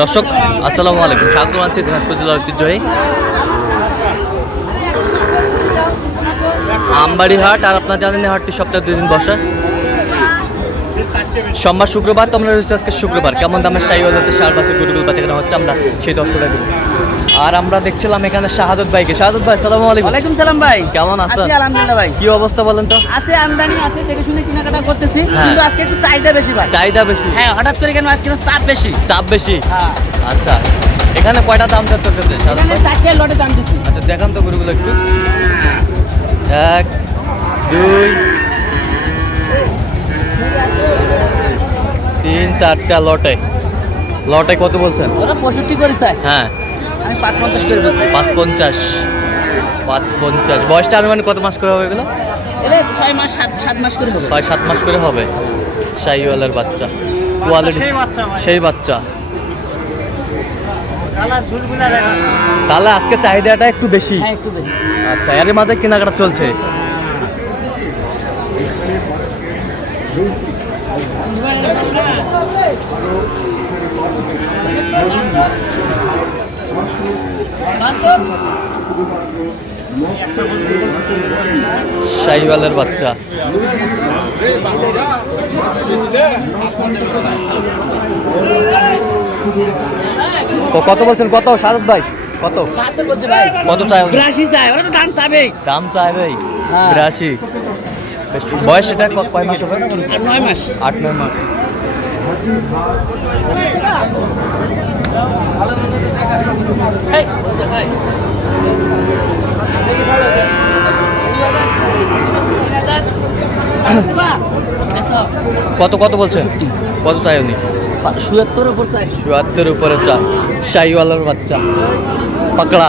দর্শক, আসসালামু আলাইকুম। স্বাগত আছি দিনাজপুর জেলার ঐতিহ্যবাহী আমবাড়ি হাট। আর আপনার জানেন হাটটি সপ্তাহে দুই দিন বসে। সোমবার শুক্রবার তোমরা রয়েছে আজকে শুক্রবার। কেমন দামের শাহী হলে সার বাসে গরুগুলো বাচ্চা কেনা হচ্ছে আমরা সেই তথ্যটা দেবো। আর আমরা দেখছিলাম এখানে শাহাদত ভাইকে। শাহাদত ভাই সালামু আলাইকুম। ওয়ালাইকুম সালাম ভাই। কেমন আছেন? আলহামদুলিল্লাহ ভাই। কি অবস্থা বলেন তো? আছে আমদানি আছে দেখে শুনে কেনাকাটা করতেছি। হ্যাঁ। কিন্তু আজকে একটু চাহিদা বেশি ভাই। চাহিদা বেশি? হ্যাঁ হঠাৎ করে কেন আজকে চাপ বেশি? চাপ বেশি? হ্যাঁ। আচ্ছা। এখানে কয়টা দাম চাচ্ছে শাহাদত এখানে চারটে লটে দাম দিছি। আচ্ছা দেখান তো গরুগুলো একটু। এক দুই তিন চারটা লটে। লটে কত বলছেন? ওরা পঁয়ষট্টি করে চাই হ্যাঁ। আমি পাঁচ পঞ্চাশ করে বলছি। পাঁচ পঞ্চাশ পাঁচ পঞ্চাশ বয়সটা আনুমানিক কত মাস করে হবে এগুলো? এলে ছয় মাস সাত সাত মাস করে হবে। ছয় সাত মাস করে হবে। শাহিওয়ালের বাচ্চা। কোয়ালিটি সেই বাচ্চা তাহলে আজকে চাহিদাটা একটু বেশি। হ্যাঁ একটু বেশি। আচ্ছা এর মাঝে কেনাকাটা চলছে। শাহিওয়ালের বাচ্চা। কত বলছেন? কত? সাদত ভাই কত? কত চাই? বিরাশি চাই ওরা তো দাম চাবেই দাম হ্যাঁ। বিরাশি। বয়স এটা কয় মাস হবে? আর নয় মাস। আট নয় মাস। কত কত বলছেন কত চাই উনি? সুয়াত্তর উপর চাই। চুয়াত্তর উপরে চা। শাহিওয়ালার বাচ্চা। পাকড়া।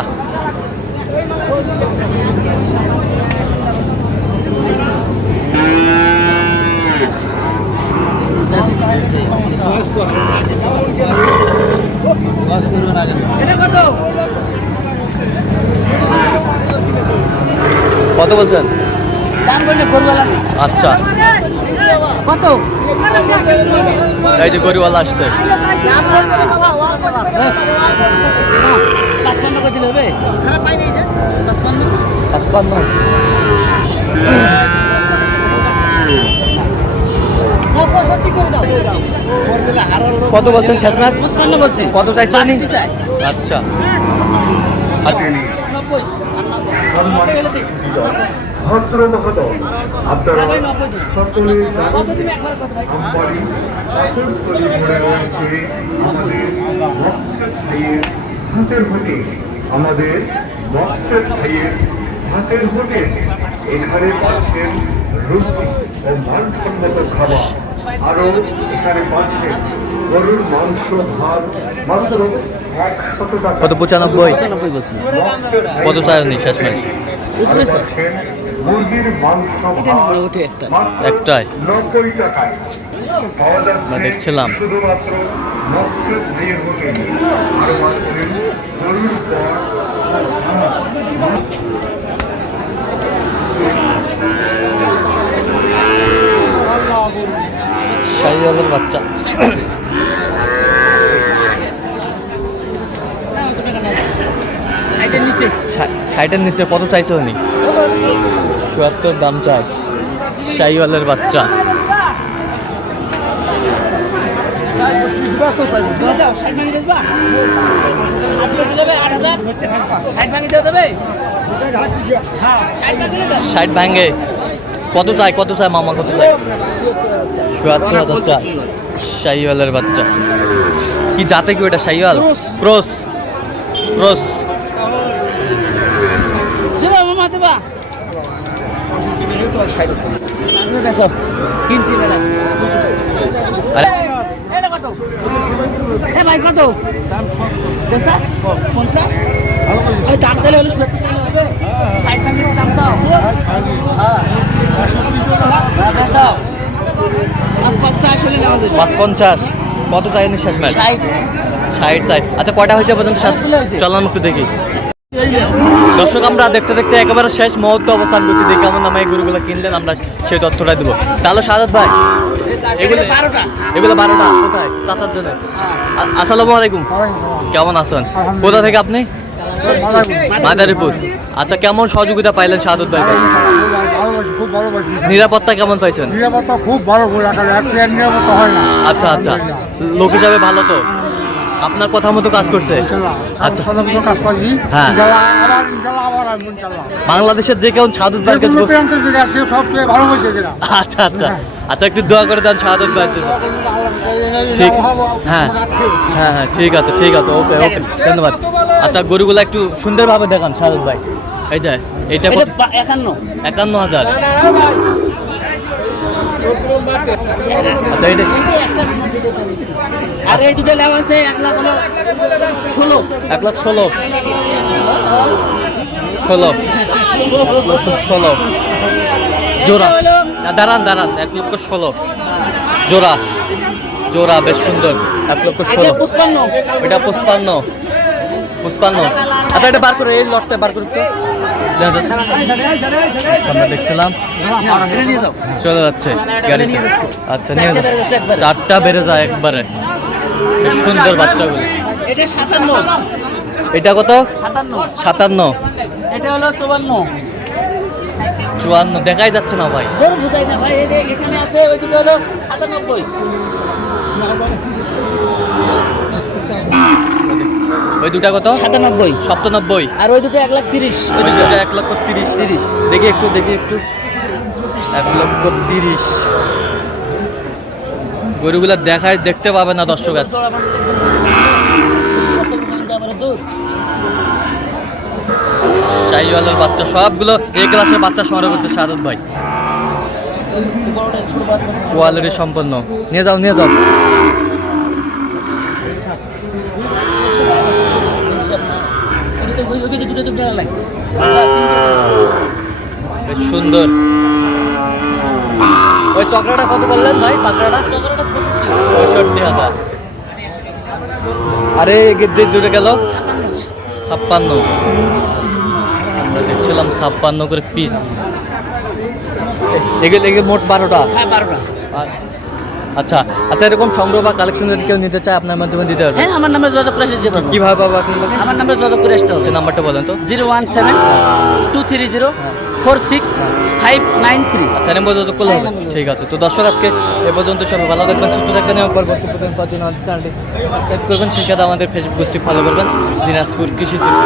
কত? বলছেন। আচ্ছা। কত? এই যে গরিওয়ালা আসছে। পাঁচপান্ন কেজি হবে পাঁচপান্ন পাঁচপান্ন পঁয়ষট্টি করে দাও কত বলছেন শেষ মাস বলছি। কত চাইছেন চাই। আচ্ছা। আমাদের হাতের হোটেল ভাইয়ের হাতের হোটেল এখানে পাচ্ছেন রুটি ও মানসম্মত খাবার। আরও এখানে পাচ্ছেন গরুর মাংস ভাত মাত্র কত পঁচানব্বই? কত চাই উনি শেষ মাস। একটাই। আমরা দেখছিলাম। শুধুমাত্র মক্কেল ভাইয়ের হোটেল আরও আছেন গরুর পর শাহিওয়ালার বাচ্চা। ষাটের নিচে। কত চাইছে উনি? চুয়াত্তর দাম চাই। শাহিওয়ালের বাচ্চা। ষাট ভাঙি। কত চাই? কত চাই? মামা কত চাই? চুয়াত্তর হাজার শাহিওয়ালের বাচ্চা। কি জাতে কি ওটা শাহিওয়াল ক্রস ক্রস কত? এ ভাই কত? পয়সা? পঞ্চাশ? দাম চাইলে হলে দাম দাও। হ্যাঁ। হ্যাঁ, বেসো। পাঁচ পঞ্চাশ হলে নেওয়া যাবে। পাঁচ পঞ্চাশ কত চাই উনি শেষ ম্যাচ? ষাট। চাই। আচ্ছা কয়টা হয়েছে পর্যন্ত। চলাম একটু দেখি। দর্শক আমরা দেখতে দেখতে একেবারে শেষ মুহূর্তে অবস্থান করছি। দেখি কেমন দামে এই গরুগুলো কিনলেন আমরা সেই তথ্যটা দেবো। তাহলে সাদাত ভাই এগুলো বারোটা। এগুলো বারোটা? কোথায়? চাচার জন্য। আসসালামু আলাইকুম। কেমন আছেন? কোথা থেকে আপনি? মাদারীপুর। আচ্ছা কেমন সহযোগিতা পাইলেন সাদত ভাই? খুব ভালোবাসি নিরাপত্তা কেমন পাইছেন? নিরাপত্তা খুব ভালো অ্যাক্সিডেন্ট নিরাপত্তা হয় না। আচ্ছা আচ্ছা। লোক হিসাবে ভালো তো? আপনার কথা মতো কাজ করছে? আচ্ছা। কাজ করছি হ্যাঁ। বাংলাদেশের যে কেউ সবচেয়ে যেটা আচ্ছা আচ্ছা। আচ্ছা একটু দোয়া করে দেন শাহাদত ভাইয়ের জন্য। ঠিক। হ্যাঁ। হ্যাঁ হ্যাঁ ঠিক আছে ঠিক আছে। ওকে ওকে। ধন্যবাদ। আচ্ছা গরুগুলো একটু সুন্দরভাবে দেখান শাহাদত ভাই। এই যে এটা একান্ন। একান্ন হাজার। আচ্ছা এটা আর এই দুটো লেব আছে এক লাখ ষোলো। এক লাখ ষোলো। ষোলো। লক্ষ ষোলো। জোড়া। দাঁড়ান দাঁড়ান এক লক্ষ ষোলো। জোড়া। জোড়া বেশ সুন্দর। এক লক্ষ এটা ষোলো। পুষ্পান্ন এটা পুষ্পান্ন পুষ্পান্ন আচ্ছা এটা বার করে এই লটটা বার করতে আমরা দেখছিলাম। চলে যাচ্ছে গাড়িতে। আচ্ছা নিয়ে চারটে বেড়ে যায় একবারে। সুন্দর বাচ্চাগুলো। এটা সাতান্ন এটা কত? সাতান্ন। এটা হলো চুয়ান্ন। চুয়ান্ন। দেখাই যাচ্ছে না ভাই। গরু না ভাই এখানে আছে হলো সাতানব্বই। ওই দুটা কত? সাতানব্বই। সপ্তানব্বই আর ওই দুটো এক লাখ তিরিশ। ওই দুটো এক লক্ষ তিরিশ তিরিশ। দেখি একটু দেখি একটু। এক লক্ষ তিরিশ গরুগুলা দেখায় দেখতে পাবে না দর্শক আছে শাহিওয়ালের বাচ্চা সবগুলো এ ক্লাসের বাচ্চা সংগ্রহ করছে সাদত ভাই। কোয়ালিটি সম্পন্ন। নিয়ে যাও নিয়ে যাও। বেশ সুন্দর। ওই চক্রটা কত করলেন ভাই? পাকড়াটা? পঁয়ষট্টি হাজার। আরে গিদ্দি দূরে গেল। ছাপ্পান্ন। আমরা দেখছিলাম ছাপ্পান্ন করে পিস এগুলো মোট বারোটা। হ্যাঁ বারোটা। আচ্ছা আচ্ছা এরকম সংগ্রহ বা কালেকশন যদি কেউ নিতে চায় আপনার মাধ্যমে দিতে পারবে? হ্যাঁ আমার নাম্বার যোগাযোগ করে আসতে পারব। কীভাবে পাবো আপনার লোকে আমার নাম্বার যোগাযোগ করে আসতে হবে। নাম্বারটা বলেন তো। Zero one seven two three zero four six five nine three. আচ্ছা নাম্বার যোগাযোগ করলে হবে। হ্যাঁ, ঠিক আছে তো দর্শক আজকে এ পর্যন্ত সবাই ভালো থাকবেন সুস্থ থাকবেন এবং পরবর্তী পর্যন্ত পাওয়ার জন্য আমাদের চ্যানেলটি সাবস্ক্রাইব করবেন। সেই সাথে আমাদের ফেসবুক পেজটি ফলো করবেন। দিনাজপুর কৃষি চিত্র।